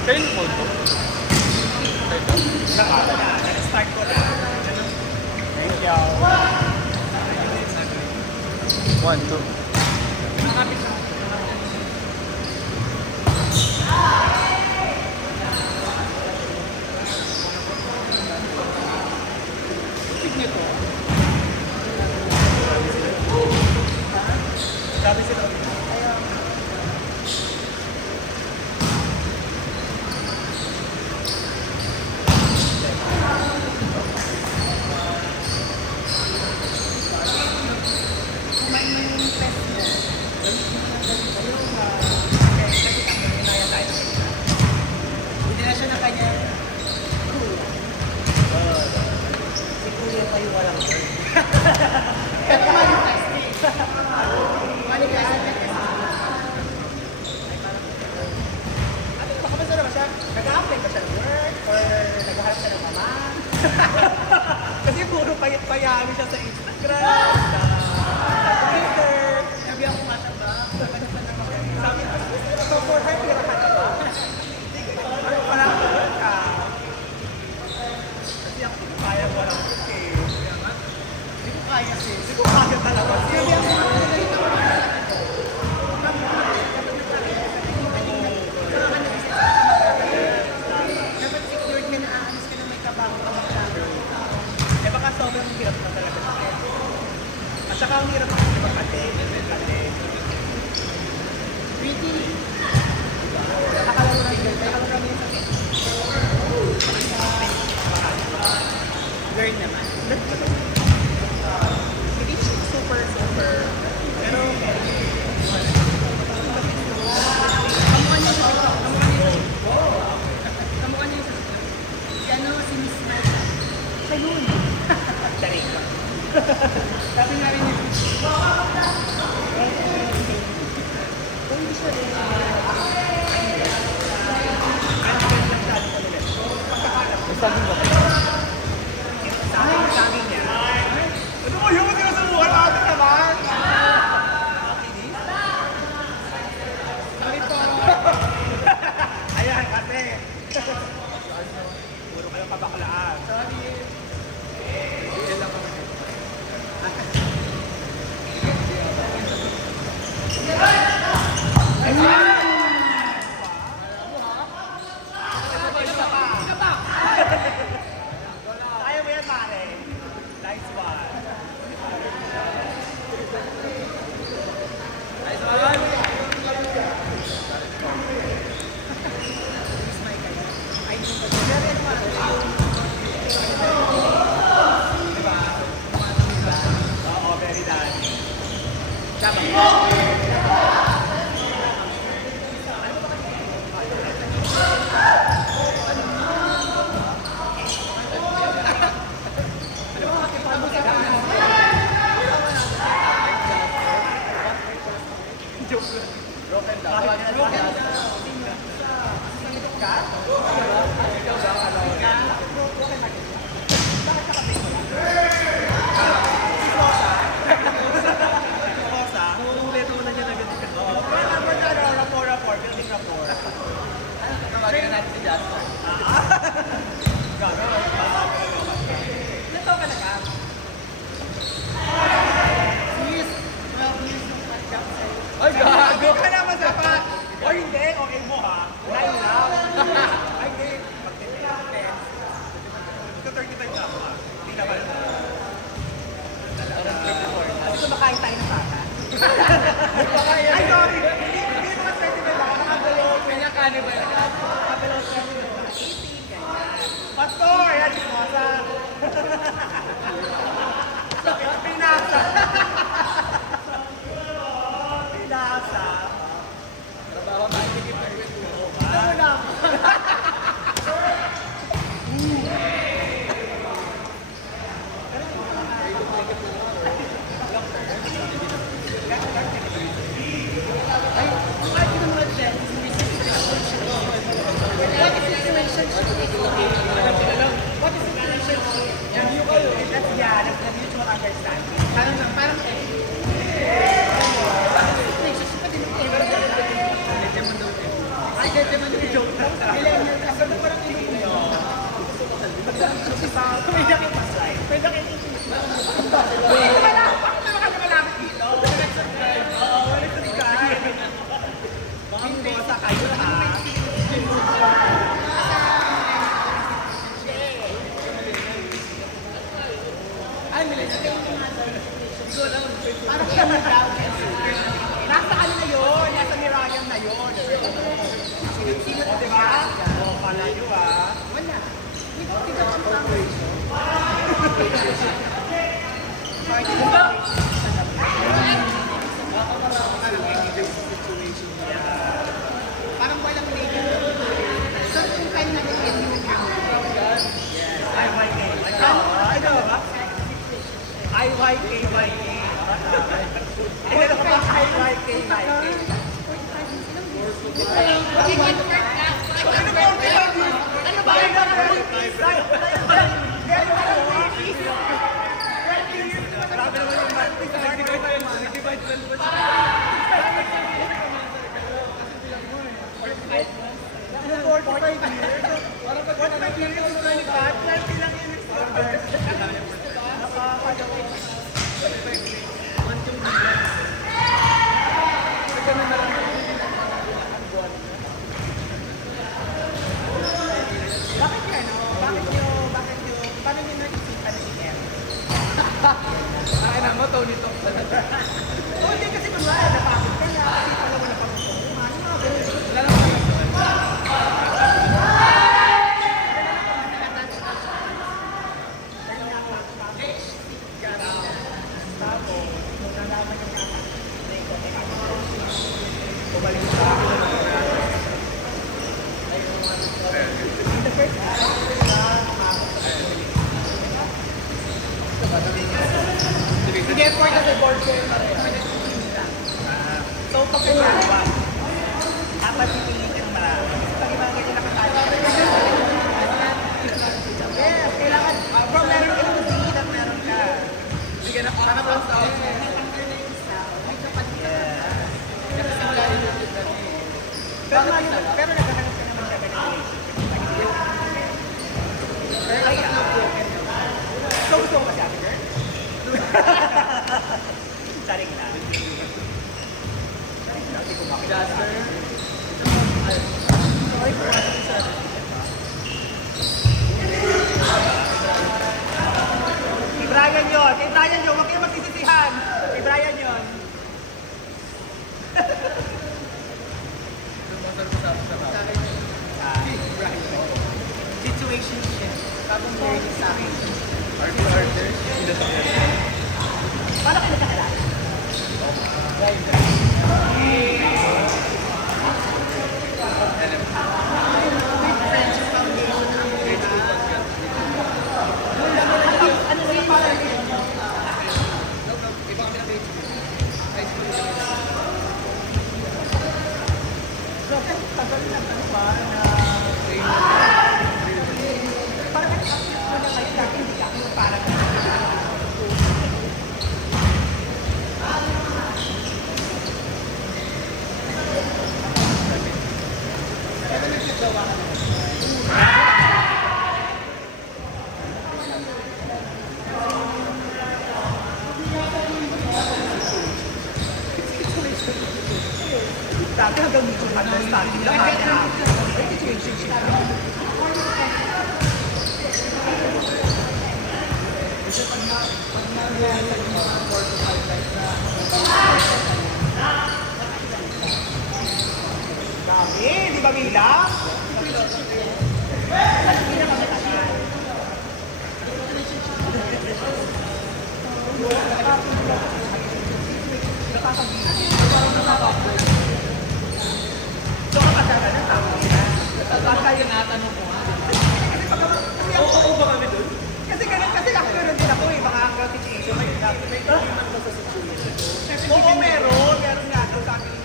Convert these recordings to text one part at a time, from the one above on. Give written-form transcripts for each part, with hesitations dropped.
Sa'yo yung mode ko. Start ko na. Thank you. 1, 2. Nakakapit na. Pig nito. Sabi sila. Hindi na siya na kanya. Si Kuya tayo walang word. Pero manifesting. Manifesting. Ano, baka naman siya? Nag-a-apply ba siya ng work? Or nag-aharap siya ng mama? Kasi puro payami siya sa Instagram, sa Twitter. Sabi ako mata ba? Sabi ko, so for her, tira ka na ba? Ano pala ako doon ka? Kasi ako hindi ko kaya walang okay. Hindi ko kaya sis. Hindi ko kaya talaga. Sabi ako, dapat secured ka na aalis ka na may kabaho ka magkano. Eh baka sobrang hirap na talaga siya. At saka ang hirap kasi magpate. Pretty. Nakalaro na yun. Nakalaro na yun. Girl naman. Hindi super. Pero kamukha niya sa si ano, si Miss Marta. Siya yun. Dari ka. Sabi nga rin yun. Hindi siya rin. Sabi mo kayo? Sabi niya. Ano mo yun? Hindi ko sa buwan natin naman. Sorry po. Ayan kasi. Puro kayo kabaklaan. Sorry. Hindi lang kami. Ayaw mo yan, pare. Nice one. Nice one. Oo, very nice. Broken Tawagan natin si Jasper. Natawa ka na ka? Yes. 12 years yung catch-up sa'yo. Ay, gago ka naman sa pa! O hindi, okay mo ha? 9 lang. Ay, hindi. Mag-10. Ito 35 na ako ha? Hindi naman. Gusto makain tayo ng bata? Ay, sorry! Hindi naman 35 ako. Nakadalaw. Kanya kanibal. Nakadalaw 18, ganyan. Pastor! Yan, chismosa. Pinasa. Pinasa. Trabaho tayo, hindi pa rin mo. Ano lang? Ay, kahit yung mga dyan, Millennial kasi. Ang ganda parang ilong mo. May nakipasay. May nakipasay. Wala. Bakit naman ka malapit dito? Nag-subscribe. Oo, nag-subscribe. Manggosa kayo ha. Ay, millennial. Parang siya nasa ano na yun, nasa Miriam na yun. Sino di ba? Oo, pala nyo ah. Wala. Hindi ka pang corporation. Parang walang lady. So, yung kind na naging yung IYK. Ano ba? IYK. Ano ba? IYK. Ano ba? Ay na mo, Tony Talk talaga. Oo, hindi kasi kung wala, napakit ka na. Kasi pala wala pang upuan. Wala lang pala doon. Sige, for the board ko yung so, pag kanya, apat pipiliin ka ng marami. Pag yung mga ganyan nakatayo. Yes, kailangan, from meron ka to see that meron ka. Sige na, para pa sa pero naghahanap ka naman siya ganyan. Ay, so gusto mo ba siya, girl? Saring na. Hindi ko makikita. Kay Brian yun. Kay Brian yun. Huwag kayo magsisisihan. Kay Brian yun. Situationship. Bagong learning sa akin. Arthur. Paano kayo nagkakilala? Friendship Foundation. Ano na yung parang iba kami na page. High school. So, tagal na ano ba na parang nag-active mo na kayo dati hindi ako parang dati hanggang dito understanding lahat na dami, di ba Mila? So, kapataga na tama na. Basta yung natanong ko nga. Oo ba kami dun? Kasi ganun, kasi nakaganon din ako eh. Mga hanggang situation. May iman ba sa situation? Oo, meron. Meron nga. So, sabi ni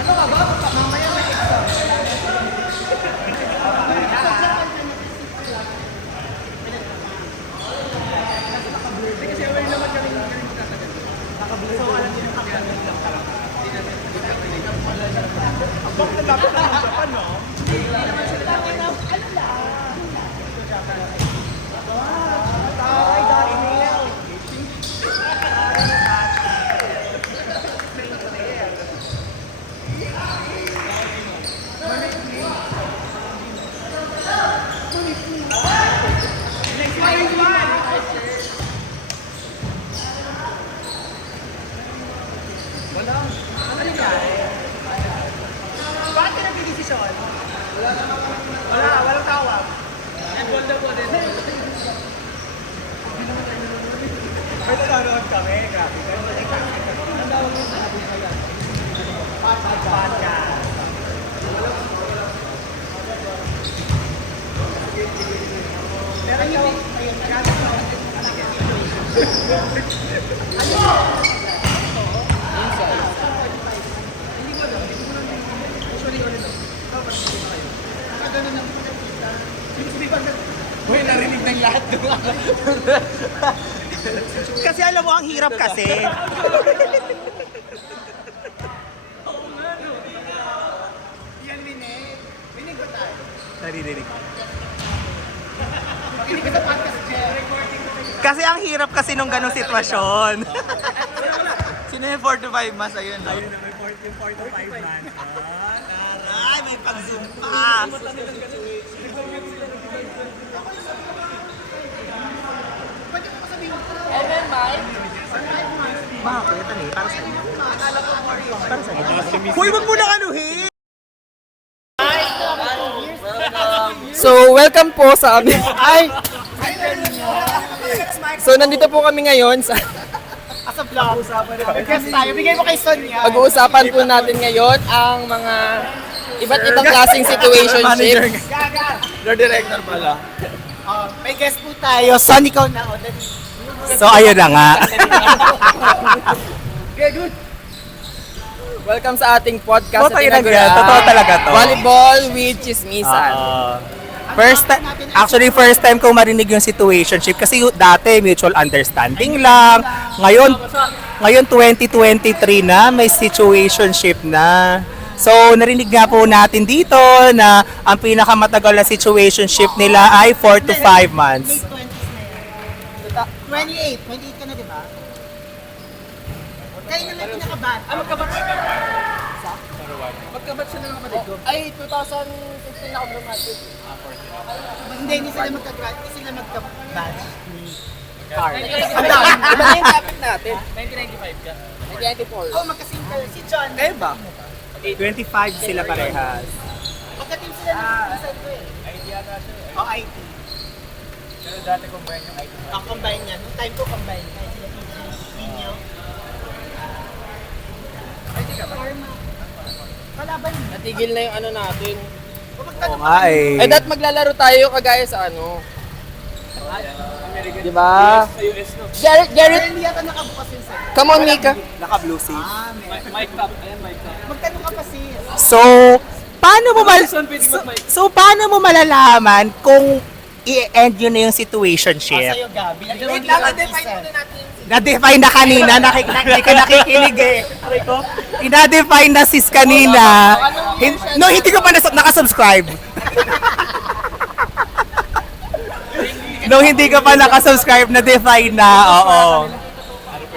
ano ka ba? Mamaya may exam. Kasi away naman kami magkakagal. Bakit nagkapit lang ng Japan, no? Ay, dahil email. Bakit ka nagdidesisyon? Walang tawag. May nanonood kami, grabe. Ang tawag mo sa podcast. Pero ikaw, ayun, grabe ka. Uy, narinig ng lahat doon. Kasi alam mo, ang hirap kasi. Yan, Minig. Minig ba tayo? Narinig. Minig ka sa podcast, Jeff. Kasi ang hirap kasi nung ganong sitwasyon. Sino yung 45 mas? Ayun, no? Ayun na, may 45 man. Ay, may pag-zoom pa. Bakit? Ano eh? Para sa'yo? Para sa'yo? Hoy, wag mo nang anuhin! So, welcome po sa amin. Ay! So, nandito po kami ngayon sa As a vlog. Guess tayo. Bigay mo kay Sonia. pag-uusapan po natin ngayon ang mga iba't ibang klaseng situationship. Your director pala. May guest po tayo. Son, ikaw na. So, ayun na nga. Welcome sa ating podcast Totoo sa talaga, tinaguriang totoo talaga to. Volleyball with Chismisan. First time ko marinig yung situationship kasi dati mutual understanding lang. Ngayon 2023 na, may situationship na. So, narinig nga po natin dito na ang pinakamatagal na situationship nila ay 4 to 5 months. 28 ka na, di ba? Kayo na lang pinakabat. Magkabat siya ng kapatid ko? Ay, 2015 ako graduate. Hindi sila magka-grad, hindi sila magka-batch ni Carl. Iba na yung topic natin. 1995 ka? 1994. Oh, magkasing kayo. Si John. Kayo ba? 25 sila parehas. Magka-team sila ng isang ko eh. IT ata siya. O, IT. Pero dati combine yung IT. Ang combine niya. Nung time ko combine. Kaya sila Inyo. Kalaban niya. Natigil na yung ano natin. O, magtanong Oo nga eh. Eh, dat maglalaro tayo kagaya sa ano. Di ba? Sa US, no? Garrett, Pero hindi yata nakabukas yun sa'yo. come on, Mika. Naka-blue safe. Mic top. Ayan, mic top. Magtanong ka pa sis. So, paano mo malalaman kung i-end yun na yung situationship? Sa'yo, Gabi. Wait lang, define muna natin yung Na-define na kanina, hindi ka nakikinig eh. Ina-define na sis kanina. No, hindi ko pa nakasubscribe. No, hindi ka pa nakasubscribe, na-define na, oo.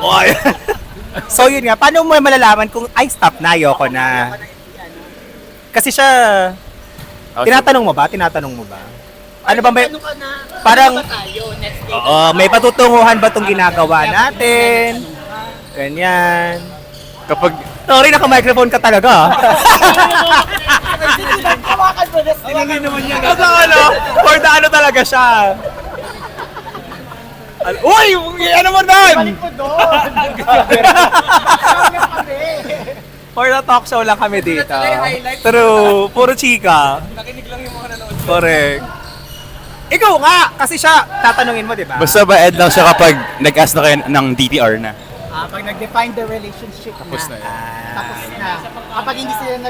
Oy. So yun nga, paano mo malalaman kung ay stop na, ayoko na? Kasi siya, tinatanong mo ba? Ano ba may, Tanong ka na. parang, Ano ba tayo? Next day. oo, may patutunguhan ba itong ginagawa natin? Ganyan. Kapag, sorry, naka-microphone ka talaga. Hawakan mo na. Tinigin naman niya. Kasi ano, for the ano talaga siya. Uy! Ano mo doon? Balik mo doon. For the talk show lang kami dito. True. Puro chika. Nakinig lang yung mga nanood. Correct. Ikaw nga! Kasi siya, tatanungin mo, di ba? Basta ba ed lang siya kapag nag-ask na kayo ng DTR na? Pag nag-define the relationship Tapos na yan. Tapos na. Kapag hindi sila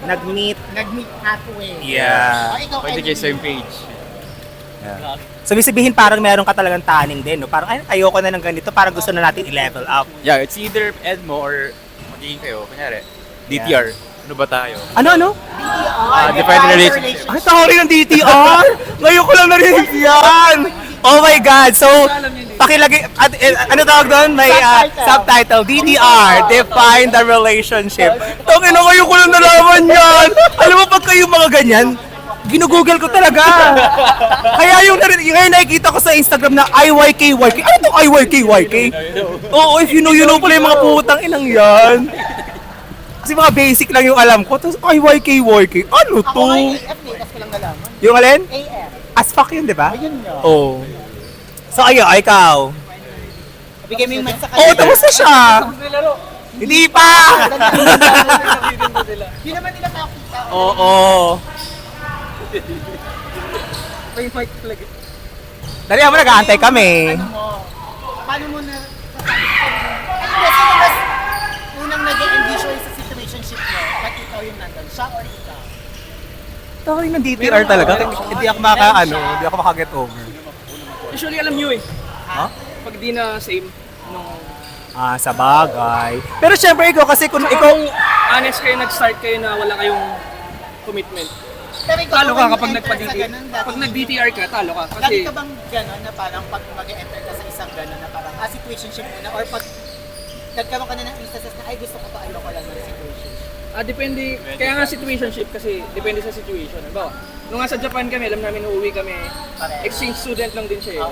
Nag-meet. nag-meet halfway. Yeah. O, ikaw, Pwede kayo same page. So, ibig sabihin parang meron ka talagang taning din, no? Parang, ay, ayoko na ng ganito. Parang gusto na natin i-level up. Yeah, it's either ed mo or magiging kayo. Kunyari, DTR. Ano ba tayo? Ano? Defined relationship. Ay, tao rin ng DTR! Ngayon ko lang narinig yan! Oh my God! So, pakilagay, ano tawag doon? May subtitle, DTR, Define the Relationship. Tangin na, ngayon ko lang nalaman yan! Alam mo, pag kayo mga ganyan, ginugoogle ko talaga. Kaya yung ngayon nakikita ko sa Instagram na IYKYK. Ano itong IYKYK? Oo, if you know pala yung mga putang inang yan. Kasi mga basic lang yung alam ko. Tapos IYKYK. Ano Ako to? nga yung AF, tas ko lang nalaman. Yung alin? AF. As fuck yun, di ba? Ayun nga. Oo. So ayo, ikaw. Bigay mo yung mic sa Oo, kanya. tapos na siya. Hindi pa! Hindi naman nila nakita. Oo. Dali mo, nag-aantay kami. Paano mo na... Kasi mas unang nag-envision sa situationship mo, ba't ikaw yung nandun? Siya or ikaw? Ito rin ng DTR talaga. Hindi ako hindi ako makaget over. Usually alam nyo eh. Ha? Pag di na same nung... Sa bagay. Pero syempre ikaw, kasi kung ikaw... Kung honest kayo, nag-start kayo na wala kayong commitment. Pero ikaw, Talo ka kung kapag enter sa nagpa-DTR. ganun, dati- Pag nag-DTR ka, talo ka. Lagi Kasi ka bang gano'n na parang pag mag-enter ka sa isang gano'n na parang situationship muna or pag nagkaroon ka na ng instances na ay gusto ko to, ayoko lang ng situation. depende. Kaya nga situationship kasi depende sa situation. Halimbawa, nung nga sa Japan kami, alam namin uuwi kami. Exchange student lang din siya.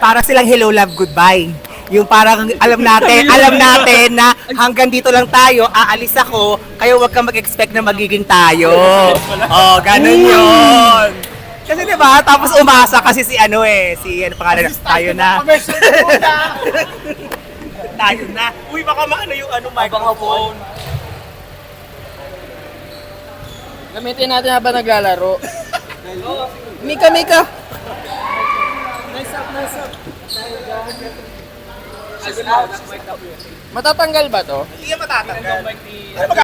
Para silang hello, love, goodbye. Yung parang alam natin na hanggang dito lang tayo, aalis ako, kayo wag kang mag-expect na magiging tayo. Oh, ganun yun. Kasi di ba, tapos umasa kasi si ano pangalan, tayo na. Tayo na. Uy, baka maano yung microphone. Gamitin natin habang naglalaro. Mika. Matatanggal ba to? Hindi yan matatanggal.